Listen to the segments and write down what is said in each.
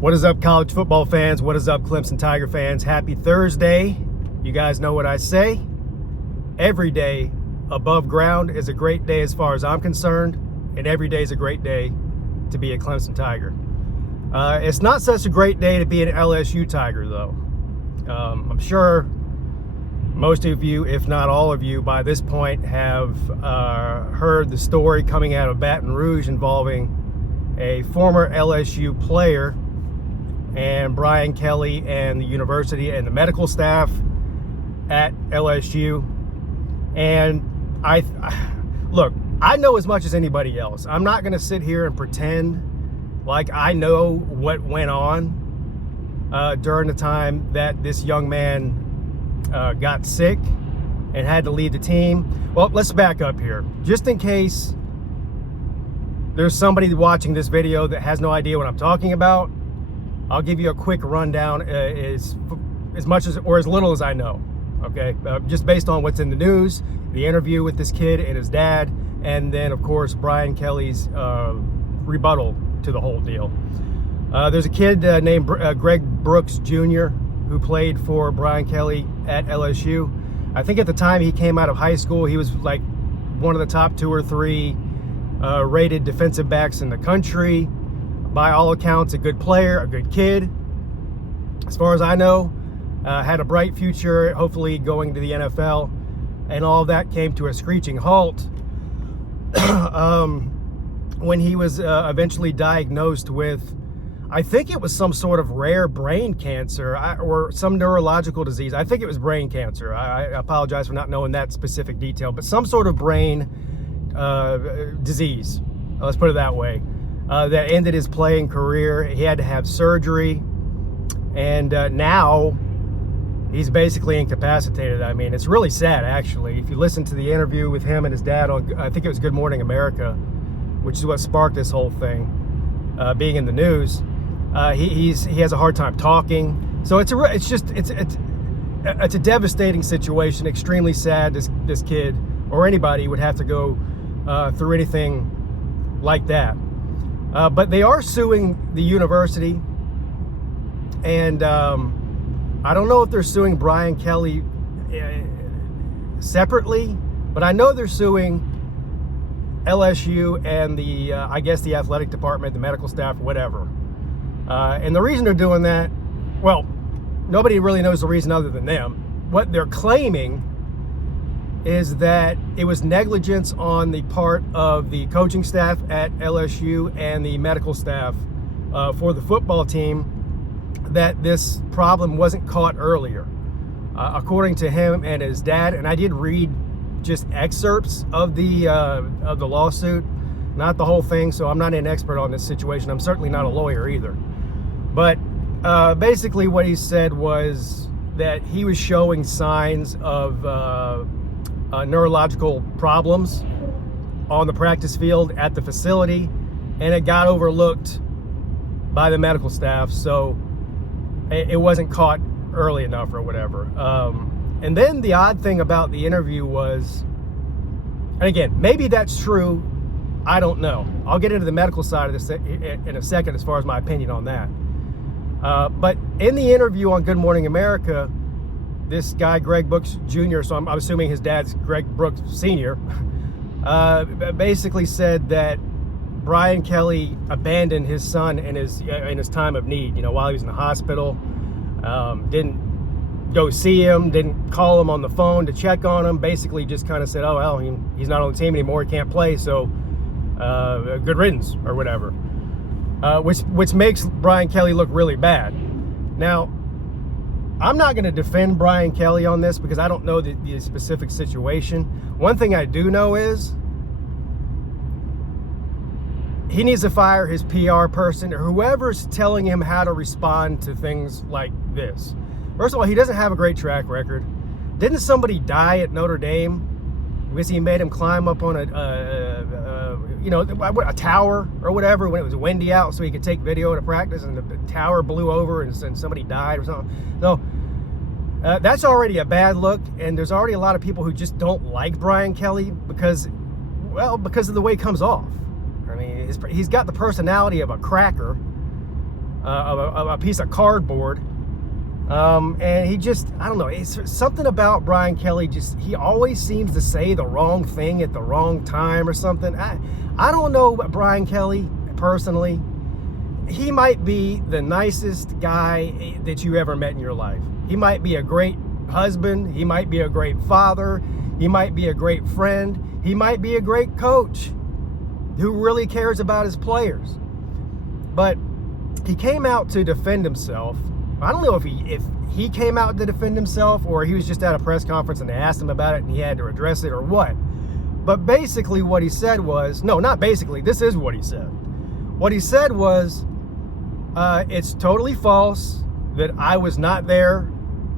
What is up, college football fans? What is up, Clemson Tiger fans? Happy Thursday. You guys know what I say. Every day above ground is a great day as far as I'm concerned, and every day is a great day to be a Clemson Tiger. It's not such a great day to be an LSU Tiger, though. I'm sure most of you, if not all of you, by this point have heard the story coming out of Baton Rouge involving a former LSU player and Brian Kelly and the university and the medical staff at LSU. And look, I know as much as anybody else. I'm not going to sit here and pretend like I know what went on during the time that this young man got sick and had to leave the team. Well, let's back up here. Just in case there's somebody watching this video that has no idea what I'm talking about, I'll give you a quick rundown as much as or as little as I know, okay? Just based on what's in the news, the interview with this kid and his dad, and then, of course, Brian Kelly's rebuttal to the whole deal. There's a kid named Greg Brooks Jr. who played for Brian Kelly at LSU. I think at the time he came out of high school, he was like one of the top 2 or 3 rated defensive backs in the country. By all accounts, a good player, a good kid. As far as I know, had a bright future, hopefully going to the NFL. And all of that came to a screeching halt when he was eventually diagnosed with, I think it was some sort of rare brain cancer or some neurological disease. I think it was brain cancer. I apologize for not knowing that specific detail, but some sort of brain disease, let's put it that way. That ended his playing career. He had to have surgery, and now he's basically incapacitated. I mean, it's really sad, actually. If you listen to the interview with him and his dad on, I think it was Good Morning America, which is what sparked this whole thing, being in the news, he has a hard time talking. So it's a devastating situation. Extremely sad. This kid or anybody would have to go through anything like that. But they are suing the university, and I don't know if they're suing Brian Kelly separately, but I know they're suing LSU and the, I guess, the athletic department, the medical staff, whatever. And the reason they're doing that, well, nobody really knows the reason other than them. What they're claiming is that it was negligence on the part of the coaching staff at LSU and the medical staff for the football team, that this problem wasn't caught earlier. According to him and his dad, and I did read just excerpts of the lawsuit, not the whole thing, so I'm not an expert on this situation. I'm certainly not a lawyer either. But basically what he said was that he was showing signs of neurological problems on the practice field at the facility, and it got overlooked by the medical staff, so it wasn't caught early enough or whatever. And then the odd thing about the interview was, and again, maybe that's true, I don't know. I'll get into the medical side of this in a second as far as my opinion on that. But in the interview on Good Morning America, this guy, Greg Brooks Jr., so I'm assuming his dad's Greg Brooks Sr., basically said that Brian Kelly abandoned his son in his time of need, while he was in the hospital. Didn't go see him, didn't call him on the phone to check on him, basically just kind of said, oh, well, he's not on the team anymore, he can't play, so good riddance or whatever. Which makes Brian Kelly look really bad. Now, I'm not going to defend Brian Kelly on this because I don't know the specific situation. One thing I do know is he needs to fire his PR person or whoever's telling him how to respond to things like this. First of all, he doesn't have a great track record. Didn't somebody die at Notre Dame because he made him climb up on a tower or whatever when it was windy out so he could take video to practice, and the tower blew over and somebody died or something? No, that's already a bad look, and there's already a lot of people who just don't like Brian Kelly because of the way he comes off. I mean, he's got the personality of a cracker, a piece of cardboard. And he just, I don't know, it's something about Brian Kelly, just, he always seems to say the wrong thing at the wrong time or something. I don't know Brian Kelly personally. He might be the nicest guy that you ever met in your life. He might be a great husband. He might be a great father. He might be a great friend. He might be a great coach who really cares about his players. But he came out to defend himself. I don't know if he came out to defend himself or he was just at a press conference and they asked him about it and he had to address it or what. But basically what he said was, no, not basically, this is what he said. What he said was, it's totally false that I was not there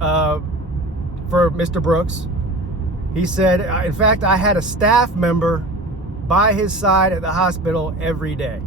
for Mr. Brooks. He said, in fact, I had a staff member by his side at the hospital every day.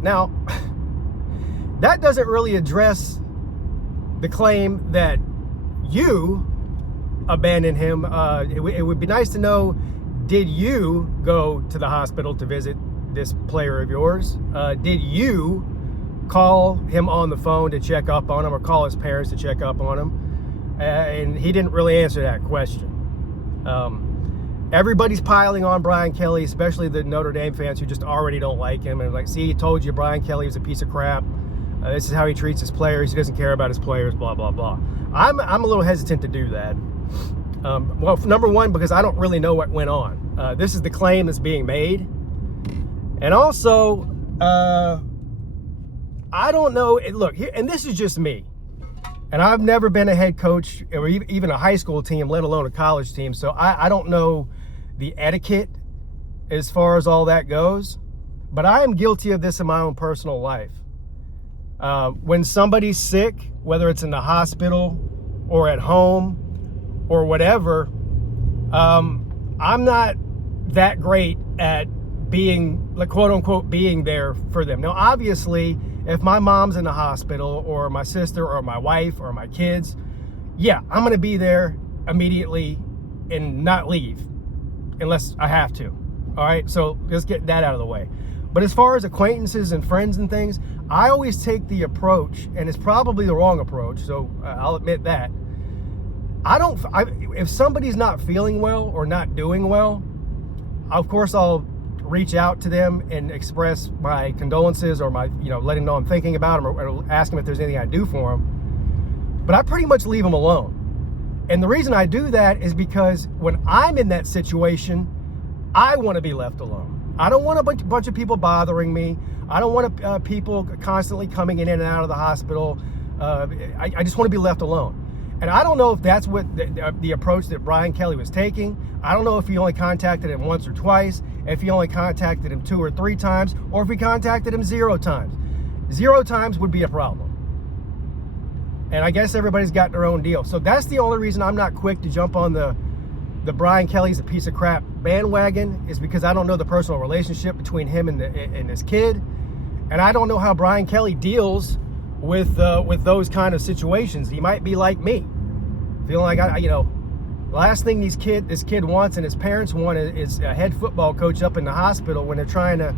Now, that doesn't really address the claim that you abandoned him. It would be nice to know, did you go to the hospital to visit this player of yours? Did you call him on the phone to check up on him or call his parents to check up on him? And he didn't really answer that question. Everybody's piling on Brian Kelly, especially the Notre Dame fans who just already don't like him. And like, see, he told you Brian Kelly was a piece of crap. This is how he treats his players. He doesn't care about his players, blah, blah, blah. I'm a little hesitant to do that. Well, number one, because I don't really know what went on. This is the claim that's being made. And also, I don't know. Look, here, and this is just me. And I've never been a head coach or even a high school team, let alone a college team. So I don't know the etiquette as far as all that goes. But I am guilty of this in my own personal life. When somebody's sick, whether it's in the hospital or at home or whatever, I'm not that great at being, like, quote unquote, being there for them. Now, obviously, if my mom's in the hospital or my sister or my wife or my kids, yeah, I'm going to be there immediately and not leave unless I have to. All right. So let's get that out of the way. But as far as acquaintances and friends and things, I always take the approach, and it's probably the wrong approach, so I'll admit that. If somebody's not feeling well or not doing well, of course I'll reach out to them and express my condolences or my, let them know I'm thinking about them or ask them if there's anything I do for them. But I pretty much leave them alone. And the reason I do that is because when I'm in that situation, I want to be left alone. I don't want a bunch of people bothering me. I don't want people constantly coming in and out of the hospital. I just want to be left alone. And I don't know if that's what the approach that Brian Kelly was taking. I don't know if he only contacted him once or twice, if he only contacted him 2 or 3 times, or if he contacted him 0 times. 0 times would be a problem. And I guess everybody's got their own deal. So that's the only reason I'm not quick to jump on the Brian Kelly's a piece of crap bandwagon, is because I don't know the personal relationship between him and his kid. And I don't know how Brian Kelly deals with those kind of situations. He might be like me, feeling like the last thing this kid wants and his parents want is a head football coach up in the hospital when they're trying to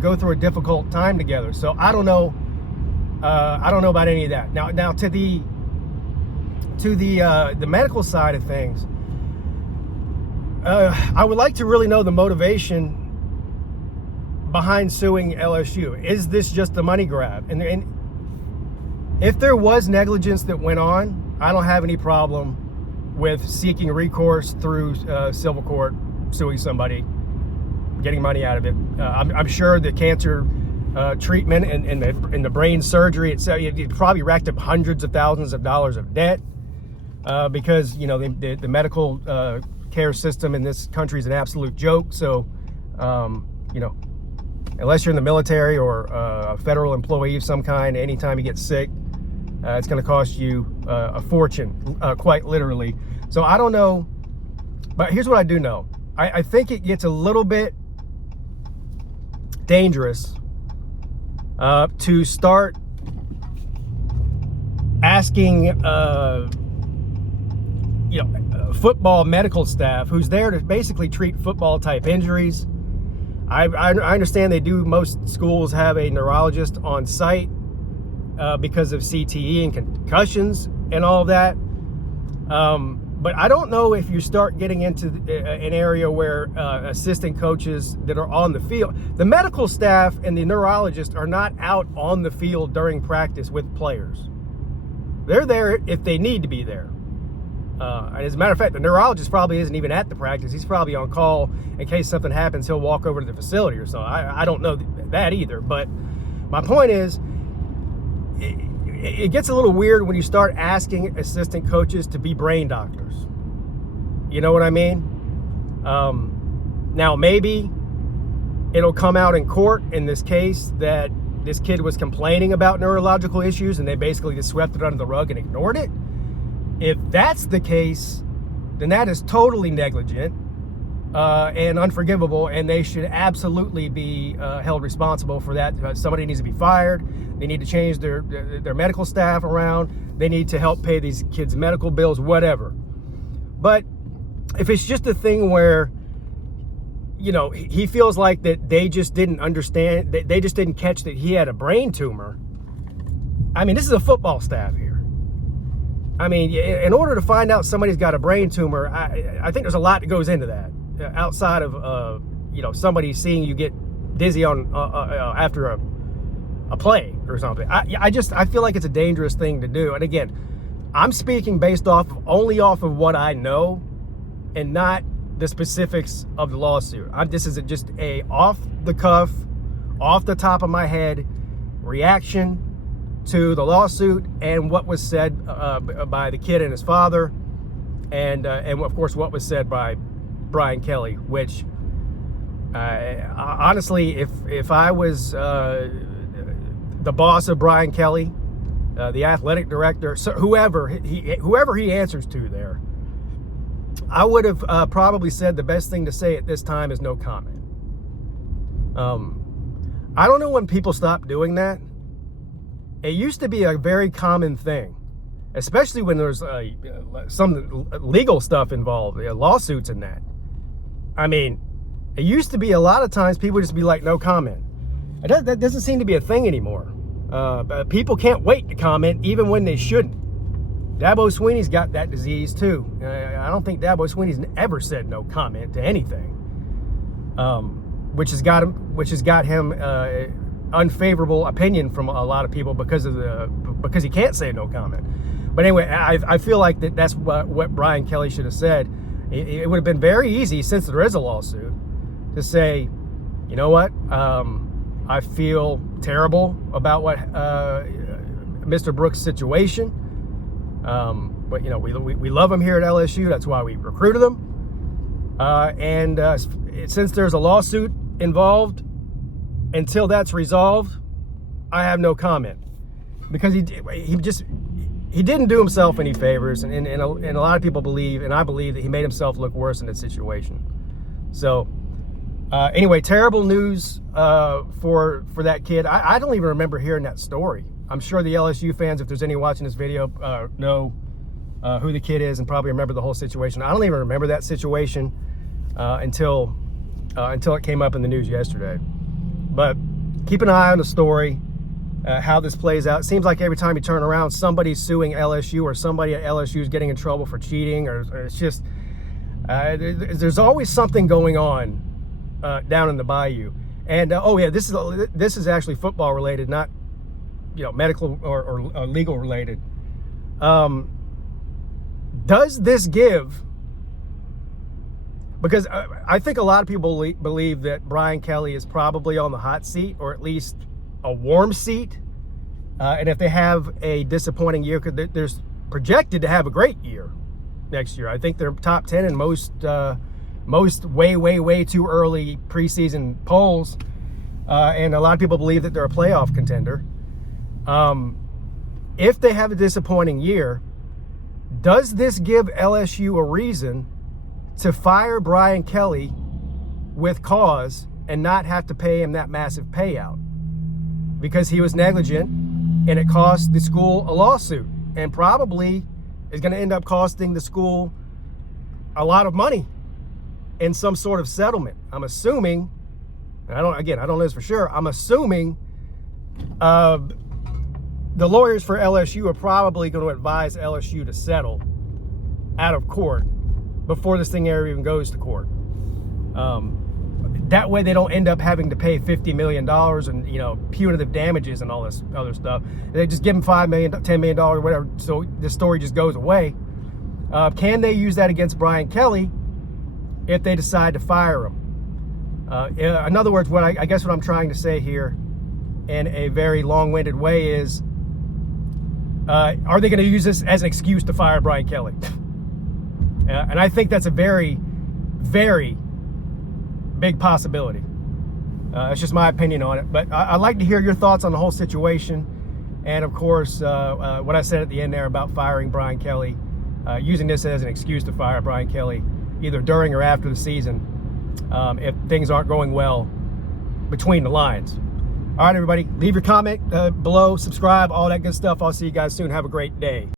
go through a difficult time together. So I don't know about any of that. Now to the medical side of things, I would like to really know the motivation behind suing LSU. Is this just a money grab? And if there was negligence that went on, I don't have any problem with seeking recourse through civil court, suing somebody, getting money out of it. I'm sure the cancer treatment and the brain surgery itself, it probably racked up hundreds of thousands of dollars of debt because the medical care system in this country is an absolute joke. So unless you're in the military or a federal employee of some kind, anytime you get sick, it's going to cost you a fortune, quite literally. So I don't know, but here's what I do know. I think it gets a little bit dangerous to start asking football medical staff who's there to basically treat football type injuries. I understand most schools have a neurologist on site because of CTE and concussions and all of that. But I don't know if you start getting into an area where assistant coaches that are on the field, the medical staff and the neurologists are not out on the field during practice with players. They're there if they need to be there. And as a matter of fact, the neurologist probably isn't even at the practice. He's probably on call in case something happens. He'll walk over to the facility or something. I don't know that either. But my point is, it gets a little weird when you start asking assistant coaches to be brain doctors. You know what I mean? Now, maybe it'll come out in court in this case that this kid was complaining about neurological issues and they basically just swept it under the rug and ignored it. If that's the case, then that is totally negligent and unforgivable, and they should absolutely be held responsible for that. Somebody needs to be fired. They need to change their medical staff around. They need to help pay these kids' medical bills, whatever. But if it's just a thing where, you know, he feels like that they just didn't understand, they just didn't catch that he had a brain tumor. I mean, this is a football staff here. I mean, in order to find out somebody's got a brain tumor, I think there's a lot that goes into that. Outside of, you know, somebody seeing you get dizzy on after a play or something. I feel like it's a dangerous thing to do. And again, I'm speaking based only off of what I know and not the specifics of the lawsuit. This is just a off the cuff, off the top of my head reaction to the lawsuit and what was said by the kid and his father, and of course what was said by Brian Kelly, which honestly, if I was the boss of Brian Kelly, the athletic director, so whoever he answers to there, I would have probably said the best thing to say at this time is no comment. I don't know when people stop doing that. It used to be a very common thing, especially when there's some legal stuff involved, lawsuits and that. I mean, it used to be a lot of times people just be like, no comment. That doesn't seem to be a thing anymore. People can't wait to comment even when they shouldn't. Dabo Swinney's got that disease too. I don't think Dabo Swinney's ever said no comment to anything, which has got him unfavorable opinion from a lot of people because he can't say no comment. But anyway, I feel like that's what Brian Kelly should have said. It would have been very easy, since there is a lawsuit, to say, you know what, I feel terrible about what Mr. Brooks' situation, but you know, we love him here at LSU. That's why we recruited him, and since there's a lawsuit involved, until that's resolved, I have no comment, because he didn't do himself any favors, and a lot of people believe, and I believe, that he made himself look worse in that situation. So anyway, terrible news for that kid. I don't even remember hearing that story. I'm sure the LSU fans, if there's any watching this video, know who the kid is and probably remember the whole situation. I don't even remember that situation until it came up in the news yesterday. But keep an eye on the story, how this plays out. It seems like every time you turn around, somebody's suing LSU, or somebody at LSU is getting in trouble for cheating, or it's just, there's always something going on down in the bayou. And oh yeah, this is actually football related, not, you know, medical or legal related. Does this give, because I think a lot of people believe that Brian Kelly is probably on the hot seat, or at least a warm seat. And if they have a disappointing year, because there's projected to have a great year next year. I think they're top 10 in most way too early preseason polls. And a lot of people believe that they're a playoff contender. If they have a disappointing year, does this give LSU a reason to fire Brian Kelly with cause and not have to pay him that massive payout? Because he was negligent and it cost the school a lawsuit, and probably is going to end up costing the school a lot of money in some sort of settlement. I'm assuming And I don't know this for sure. I'm assuming the lawyers for LSU are probably going to advise LSU to settle out of court before this thing ever even goes to court. That way they don't end up having to pay $50 million and, punitive damages and all this other stuff. They just give them $5 million, $10 million, whatever, so the story just goes away. Can they use that against Brian Kelly if they decide to fire him? In other words, I guess what I'm trying to say here in a very long-winded way is, are they going to use this as an excuse to fire Brian Kelly? And I think that's a very, very big possibility. It's just my opinion on it. But I'd like to hear your thoughts on the whole situation. And of course, what I said at the end there about firing Brian Kelly, using this as an excuse to fire Brian Kelly, either during or after the season, if things aren't going well between the lines. All right, everybody, leave your comment below, subscribe, all that good stuff. I'll see you guys soon. Have a great day.